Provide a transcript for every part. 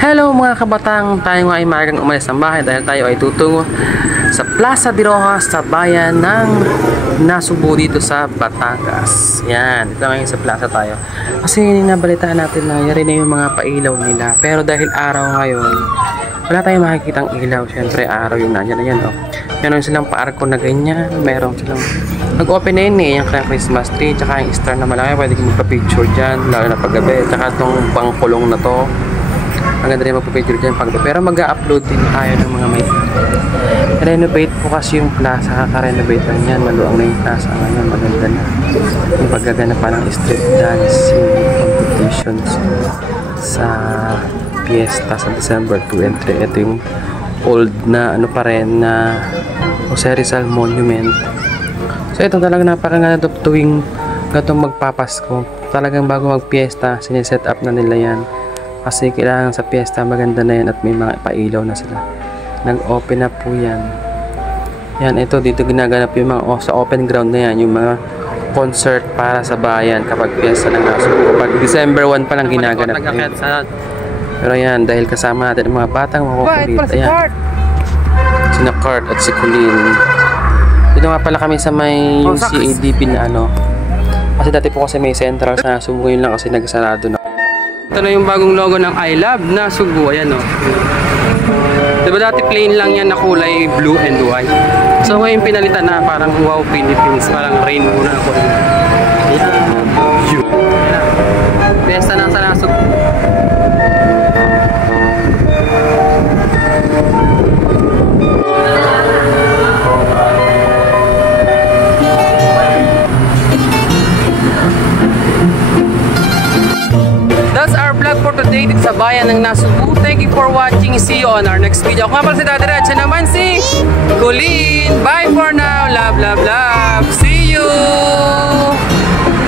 Hello mga kabatang, tayo nga ay maagang umalis ng bahay dahil tayo ay tutungo sa Plaza de Rojas sa bayan ng Nasugbu dito sa Batangas. Yan, dito ngayon sa plaza tayo. Kasi nabalitaan natin na yari na yung mga pailaw nila. Pero dahil araw ngayon, wala tayong makikitang ilaw. Siyempre araw yung nandiyan na yan. Oh. Meron silang paarko na ganyan. Meron silang nag-open na yun yung kanyang Christmas tree. Tsaka yung star na malaki. Pwede kong magpa-picture dyan, lalo na paggabi. Tsaka itong pangkulong na to. Ang ganda rin magpa-picture dyan paggabi. Pero mag-upload din tayo ng mga may renovate po kasi yung plaza. Kaka-renovate lang yan. Maluang na yung plaza ngayon. Maganda na. Yung paggaganap pa ng street dancing competitions sa Fiesta sa December 2 and 3. Ito yung old na ano pa rin na Jose Rizal Monument. So ito talaga napakaganda tuwing gatong magpapasko. Talagang bago mag-fiesta, siniset up na nila yan. Kasi kailangan sa fiesta maganda na yan at may mga pailaw na sila. Nag-open up po yan. Yan, ito dito ginaganap yung mga sa open ground na yan, yung mga concert para sa bayan kapag fiesta ng Nasugbu. Kapag December 1 pa lang ginaganap yun. Pero yan, dahil kasama natin ang mga batang makukulit. Ayan. Sina Kurt at si Colleen. Dito nga pala kami sa may UCADP na ano. Kasi dati po kasi may central sa Nasugbu, yun lang kasi nagsarado na. Ito na yung bagong logo ng I Love Nasugbu. Ayan o. Diba dati plain lang yan na kulay blue and white. So ngayon pinalitan na parang wow Philippines. Parang rainbow na ako. Ayan. Besta na sa Nasugbu. That's our vlog for today dito sa bayan ng Nasugbu. Thank you for watching. See you on our next video. Ako nga pala si Daddy Rad. Siya naman si Colleen. Bye for now. Love, love, love. See you.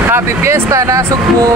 Happy Fiesta Nasugbu.